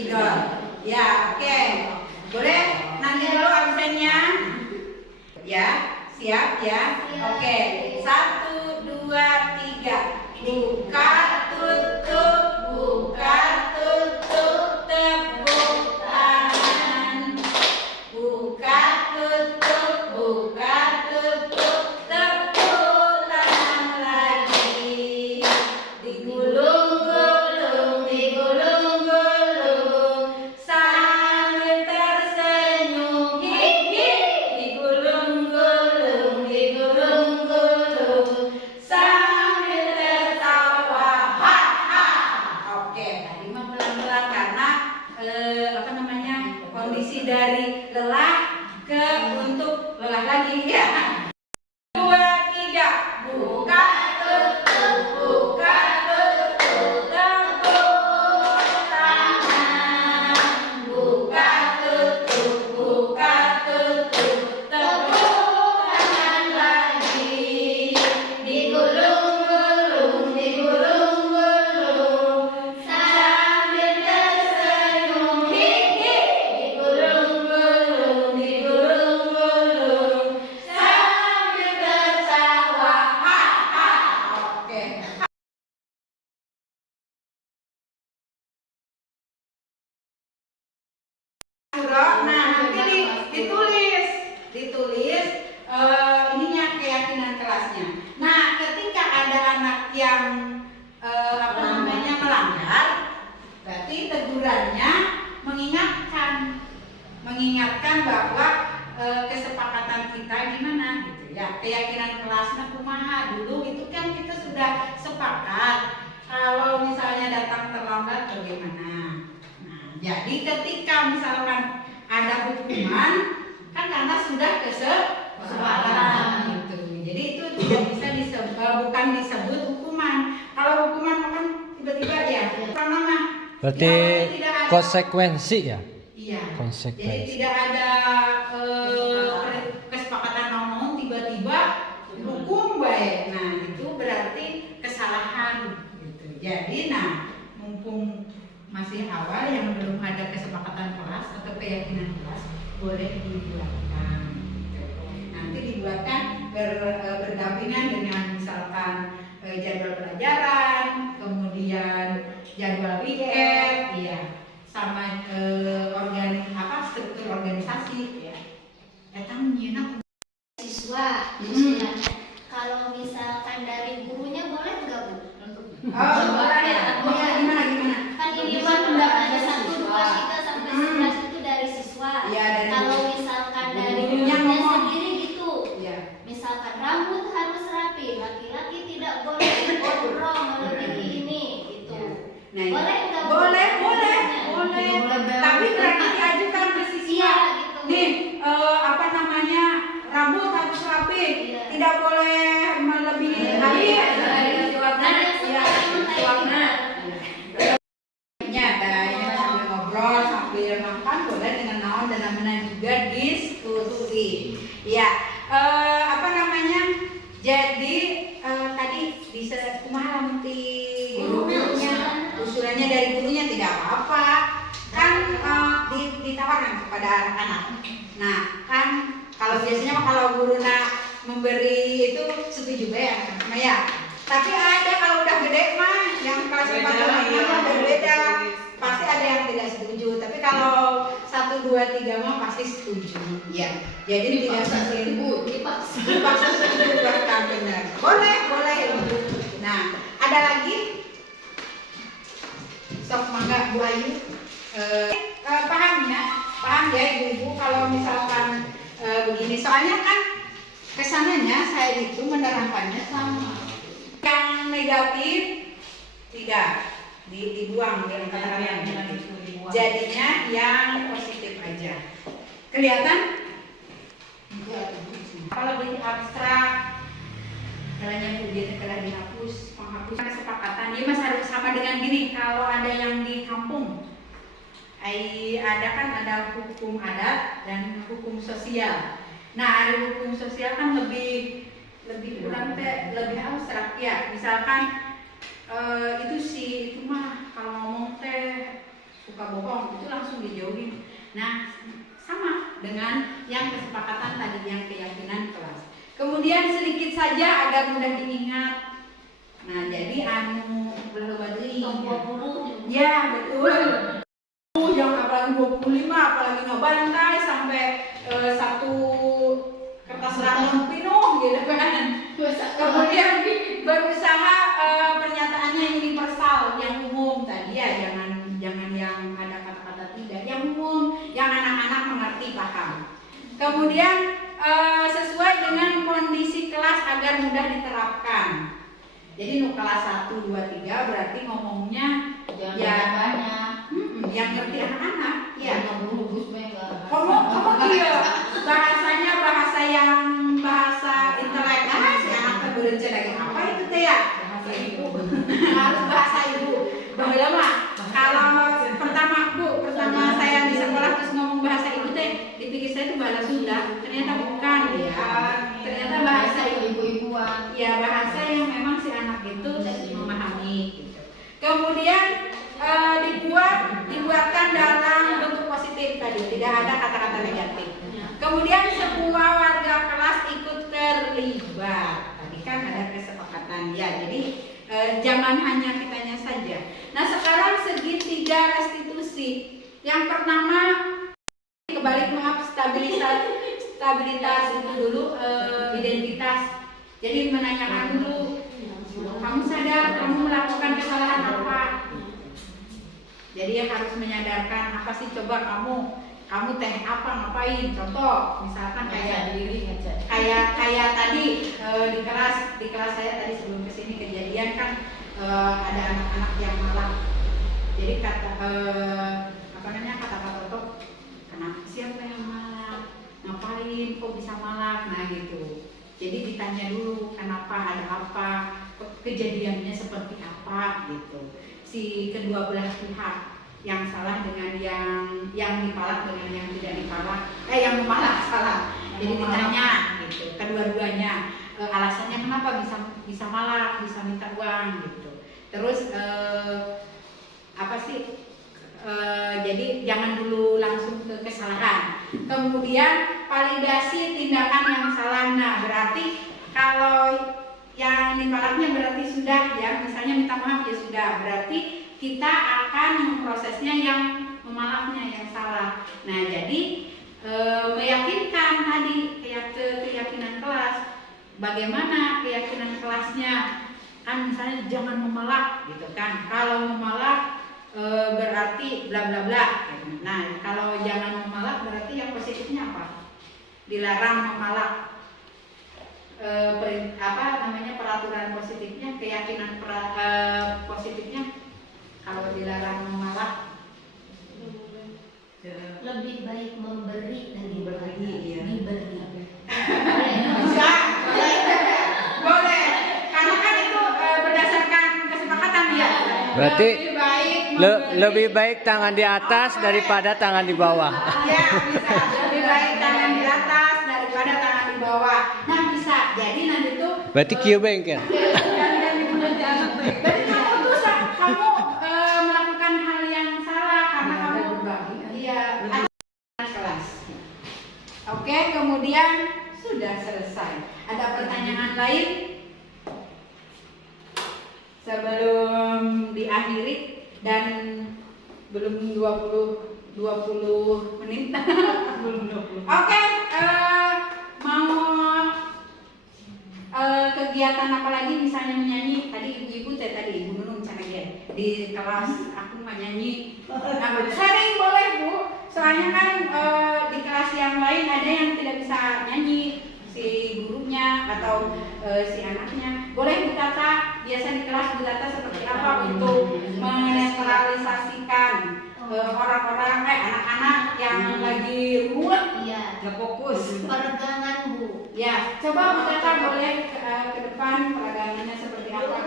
Idol. Ya, oke. Boleh nanti dulu absennya. Ya, siap ya. Oke. 1, 2, 3. Buka tutup, buka tutup, tepuk tangan. Buka tutup, buka tutup, tepuk tangan lagi. Digulung-gulung, digulung-gulung, sambil tersenyum, digulung-gulung, digulung-gulung, sambil tertawa, ha-ha. Oke, tadi mah pelan-pelan karena kondisi dari lelah ke untuk lelah lagi ya. 2, 3, buka tutup, buka tutup, tepuk tangan. Buka tutup, buka tutup, tepuk tangan lagi. Digulung-gulung, digulung-gulung, sambil tersenyum, digulung-gulung, digulung-gulung, sambil tertawa, ha-ha. Oke. Nah, nanti ditulis ininya keyakinan kelasnya. Nah, ketika ada anak yang melanggar, berarti tegurannya mengingatkan bahwa kesepakatan kita gimana gitu ya. Keyakinan kelasnya kumaha dulu itu kan kita sudah sepakat kalau misalnya datang terlambat bagaimana. Jadi ketika misalkan ada hukuman kan karena sudah kesepakatan gitu. Jadi itu tidak bisa bukan disebut hukuman. Kalau hukuman kan tiba-tiba ya karena berarti konsekuensi ya? Iya. Konsekuensi. Jadi tidak ada kesepakatan namun tiba-tiba hukum baik. Nah itu berarti kesalahan gitu. Jadi mumpung masih awal yang belum ada kesepakatan kelas atau keyakinan kelas boleh dibuatkan. Nanti dibuatkan berdampingan dengan misalkan jadwal pelajaran, kemudian jadwal weekend, iya, sama struktur organisasi, ya. Datang nyenak siswa. Kalau misalkan dari gurunya boleh nggak Bu? Boleh ya. Gimana? Kan ini kan udah ada 1, 2, 3 sampai 11 itu dari siswa. Ya, kalau misalkan dari gurunya gurunya sendiri gitu, ya. misalkan rambut harus rapi, laki-laki tidak boleh gondrong melebihi ini gitu. Nah, boleh nggak? Boleh. Tapi berarti diajukan ke siswa. Iya, gitu. Nih, rambut harus rapi, tidak boleh melebihi sambil ngobrol sambil makan boleh dengan naon dan namanya juga diskusi. Ya, jadi tadi bisa kumaha nanti usulannya dari gurunya tidak apa-apa kan, ditawarkan kepada anak-anak. Nah kan kalau biasanya kalau guru memberi itu setuju ya. Tapi ada kalau udah gede mah yang kelas 4 mah berbeda. Pasti ada yang tidak setuju. Tapi kalau 1, 2, 3 mah pasti setuju. Ya. Jadi tidak dipaksa setuju bahkan benar. Boleh. Nah, ada lagi? Sok mangga Bu Ayu. Paham ya ibu-ibu kalau misalkan begini. Soalnya kan kesananya saya itu menerangkannya sama. Yang negatif tidak dibuang di antara yang negatif. Jadinya yang positif aja. Kelihatan? Kalau lebih abstrak, kalanya dia telah dihapus, menghapus kesepakatan. Dia masih harus sama dengan gini. Kalau ada yang di kampung, ada hukum adat dan hukum sosial. Nah, ada hukum sosial kan lebih kurang lebih abstrak ya. Misalkan itu mah kalau ngomong teh suka bohong itu langsung dijauhin. Nah, sama dengan yang kesepakatan tadi yang keyakinan kelas. Kemudian sedikit saja agar mudah diingat. Nah, jadi anu berbagi. Ya, betul. Yang apalagi 25, apalagi ngebantai sampai satu kertas rambut penuh gitu kan. Kemudian berusaha pernyataannya universal, yang umum tadi ya, jangan yang ada kata-kata tidak, yang umum, yang anak-anak mengerti paham. Kemudian sesuai dengan kondisi kelas agar mudah diterapkan. Jadi nu kelas 1, 2, 3 berarti ngomongnya ya banyak. Yang ngerti anak-anak. Ya. Kamu iya. Bahasanya bahasa intelek. Si anak terberenca lagi apa itu teh ya? Bahasa ibu. Harus bahasa ibu. Baheula mah kalau pertama saya di sekolah terus ngomong bahasa ibu teh, dipikir saya itu bahasa Sunda. Ternyata bukan ya. Ternyata bahasa ibu-ibuan. Ya, bahasa yang memang si anak itu memahami gitu. Kemudian dibuatkan dalam bentuk positif tadi, tidak ada kata-kata negatif. Kemudian semua warga kelas ikut terlibat. Tadi kan ada kesepakatan ya. Jadi jangan hanya kitanya saja. Nah, sekarang segitiga restitusi. Yang pertama kebalik stabilitas itu dulu, identitas. Jadi menanyakan dulu, kamu sadar kamu melakukan kesalahan apa? Jadi harus menyadarkan apa sih, coba kamu teh apa ngapain? Contoh misalkan kayak tadi di kelas saya tadi sebelum kesini kejadian kan ada anak-anak yang malah. Jadi kata Toto, kenapa siapa yang malah? Ngapain kok bisa malah? Nah gitu. Jadi ditanya dulu kenapa, ada apa, kejadiannya seperti apa gitu. Si kedua belah pihak yang salah dengan yang dipalak dengan yang tidak dipalak, yang memalak salah. Jadi ditanya gitu, kedua-duanya alasannya kenapa bisa malak, bisa minta uang gitu. Terus jadi jangan dulu langsung ke kesalahan. Kemudian validasi tindakan yang salah. Nah, berarti kalau yang dipalaknya berarti sudah ya, misalnya minta maaf ya sudah, berarti kita akan memprosesnya yang memalaknya yang salah. Nah, jadi meyakinkan tadi keyakinan kelas. Bagaimana keyakinan kelasnya? Kan misalnya jangan memalak gitu kan. Kalau memalak berarti bla bla bla. Nah, kalau jangan memalak berarti yang positifnya apa? Dilarang memalak. Peraturan positifnya, keyakinan positifnya kalau dilarang memalak lebih baik memberi dan diberi. Bisa. Boleh. Karena kan itu berdasarkan kesepakatan ya. Berarti lebih baik tangan di atas daripada tangan di bawah. Ya, bisa. Lebih baik tangan di atas daripada tangan di bawah. Nah, bisa. Jadi nanti tuh Berarti kieu bengkel. berarti kamu tuh melakukan hal yang salah karena kamu kelas. Oke, kemudian sudah selesai. Ada pertanyaan lain? Sebelum diakhiri dan belum 20 menit. Oke, mau kegiatan apa lagi, misalnya menyanyi. Tadi ibu-ibu tadi ibu Nunung Canagen di kelas aku mau nyanyi. Nah, sharing boleh Bu, soalnya kan di kelas yang lain ada yang tidak bisa nyanyi, si gurunya atau si anaknya. Boleh Bu Tata, biasa di kelas Bu Tata seperti apa untuk menetralisasikan orang-orang anak-anak yang lagi ruwet, nggak fokus. Peregangan Bu. Ya, coba Bu Tata boleh ke depan peragangannya seperti apa?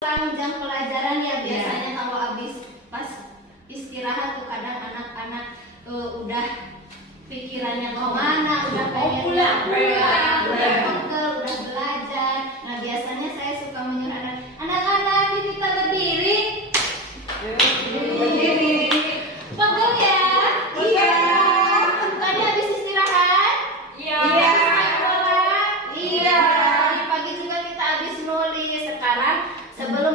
Tentang jam pelajaran ya, biasanya kalau habis pas istirahat tuh kadang anak-anak udah pikirannya kemana, udah pengen pulang, udah pegel, udah belajar. Nah, biasanya saya suka menyuruh anak-anak diminta berdiri.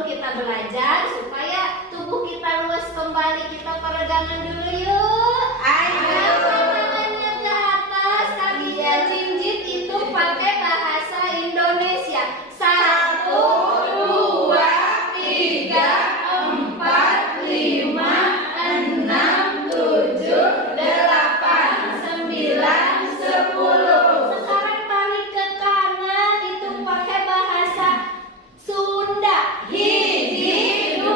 kita belajar supaya tubuh kita luas kembali, kita peregangan dulu yuk. Ayo. Tangannya ke atas, kakinya jinjit, itu pakai bahasa Indonesia. 1, 2, 3, 4, 5, 6, 7, 8, 9, 10. Sekarang balik ke kanan, itu pakai bahasa Sunda. 1, 2,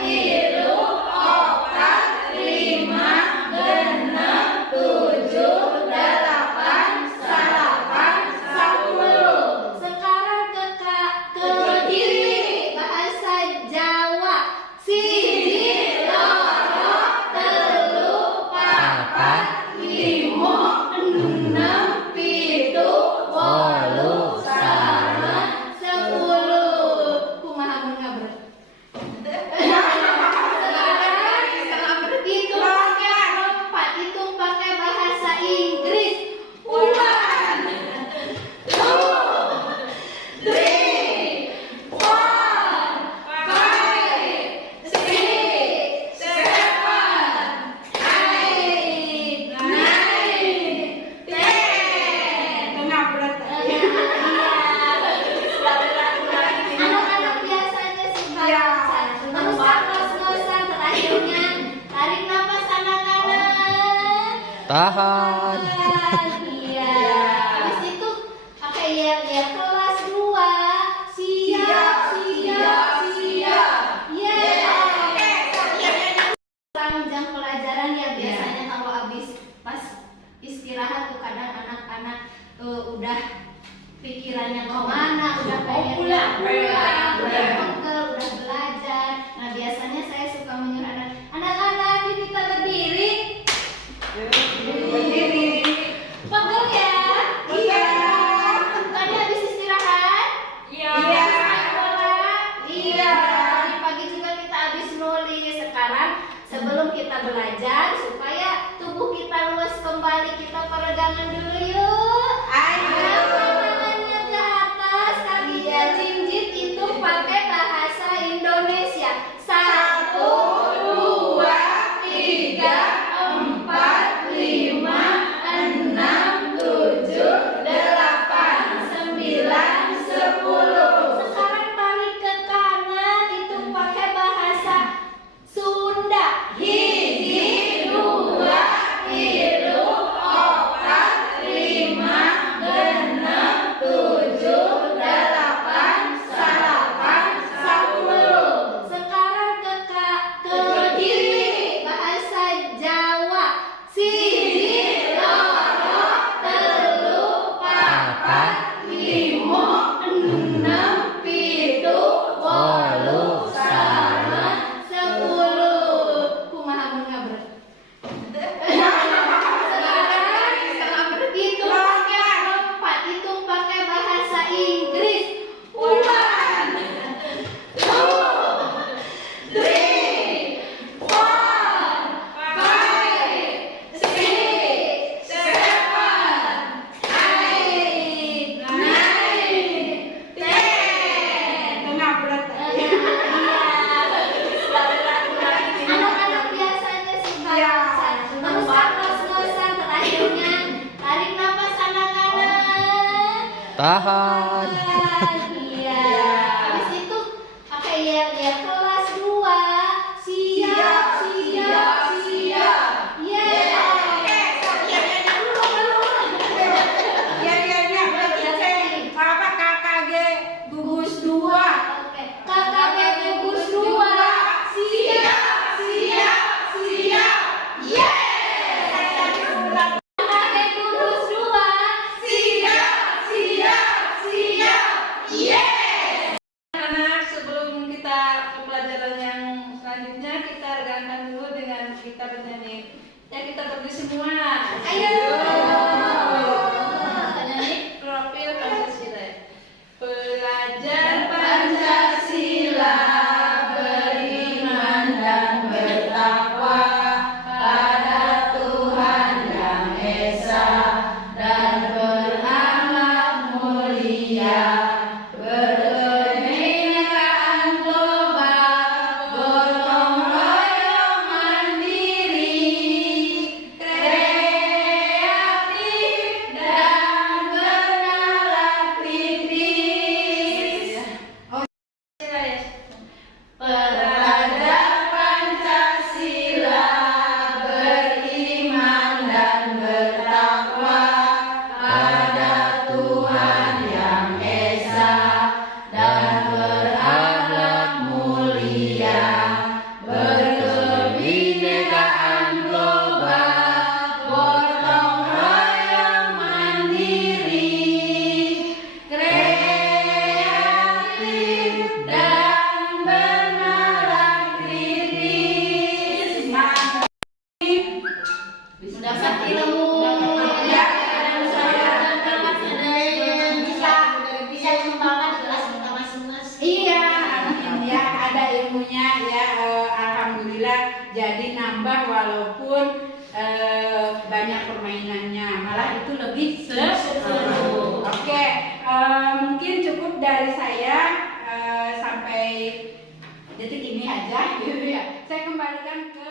3, 4, 5, 6, 7, 8, 10. Sekarang ke kiri, bahasa Jawa. 1, 2, 3, 4, 5, 6, 7, 8, 10. Kumaha mun ngabret? Hitung pakai bahasa Inggris. 1, 2, 3, 4, 5, 6, 7, 8, 9, 10. Ngabret. Anak-anak biasanya suka Iya. terus ngos-ngosan. Terakhirnya tarik nafas anak-anak. Tahan. Iya. Habis itu pakai yel-yel kelas 2. Siap, siap, siap. Sekarang jam pelajaran ya, biasanya kalau habis pas istirahat tuh kadang anak-anak udah pikirannya kemana, udah pengen pulang, udah pegel, udah belajar. Nah biasanya saya suka menyuruh anak-anak yuk kita berdiri. Berdiri. Pegel ya? Iya. Tadi habis istirahat? Iya. Habis main bola? Iya. Tadi pagi juga kita habis nulis. Sekarang sebelum kita belajar supaya tubuh kita luas kembali, kita peregangan dulu yuk. Ayo. Tangannya ke atas, kakinya jinjit, itu pakai bahasa Indonesia. 1, 2, 3, 4, 5, 6, 7, 8, 9, 10. Sekarang balik ke kanan, itu pakai bahasa Sunda. 1, 2, 3, 4, 5, 6, 7, 8, 10. Sekarang ke kiri, bahasa Jawa. 1, 2, 3, 4, 5, 6, 7, 8, 10. Kumaha mun ngabret? Hitung pakai bahasa Inggris. 1, 2, 3, 4, 5, 6, 7, 8, 9, 10. Ngabret. Anak-anak biasanya suka Iya. terus ngos-ngosan. Terakhirnya tarik nafas anak-anak. Tahan. Iya. Habis itu pakai yel-yel kelas 2. Siap, siap, siap. Apa KKG gugus 2. Oke. KKP gugus 2. Siap, siap, siap. KKP gugus 2. Siap, siap, siap. Anak, sebelum kita ke pelajaran yang selanjutnya, kita regangkan dulu dengan kita bernyanyi. Ya, kita berdiri semua. Ayo. Nyanyi profil Pancasila. Belajar Pancasila, beriman dan bertakwa pada Tuhan Yang Esa dan berakhlak mulia, berkebinekaan Pelajar Pancasila beriman dan bertakwa pada Tuhan Yang Esa dan berakhlak mulia, berkebinekaan global, gotong royong mandiri, kreatif dan bernalar kritis, mendapat ilmu dan usaha dan bisa mengembangkan kelas kita masing-masing. Iya, amin ya, ada ilmunya ya, alhamdulillah. Jadi nambah walaupun banyak permainannya, malah itu lebih seru. Oke, mungkin cukup dari saya sampai detik ini aja, gitu ya. Saya kembalikan ke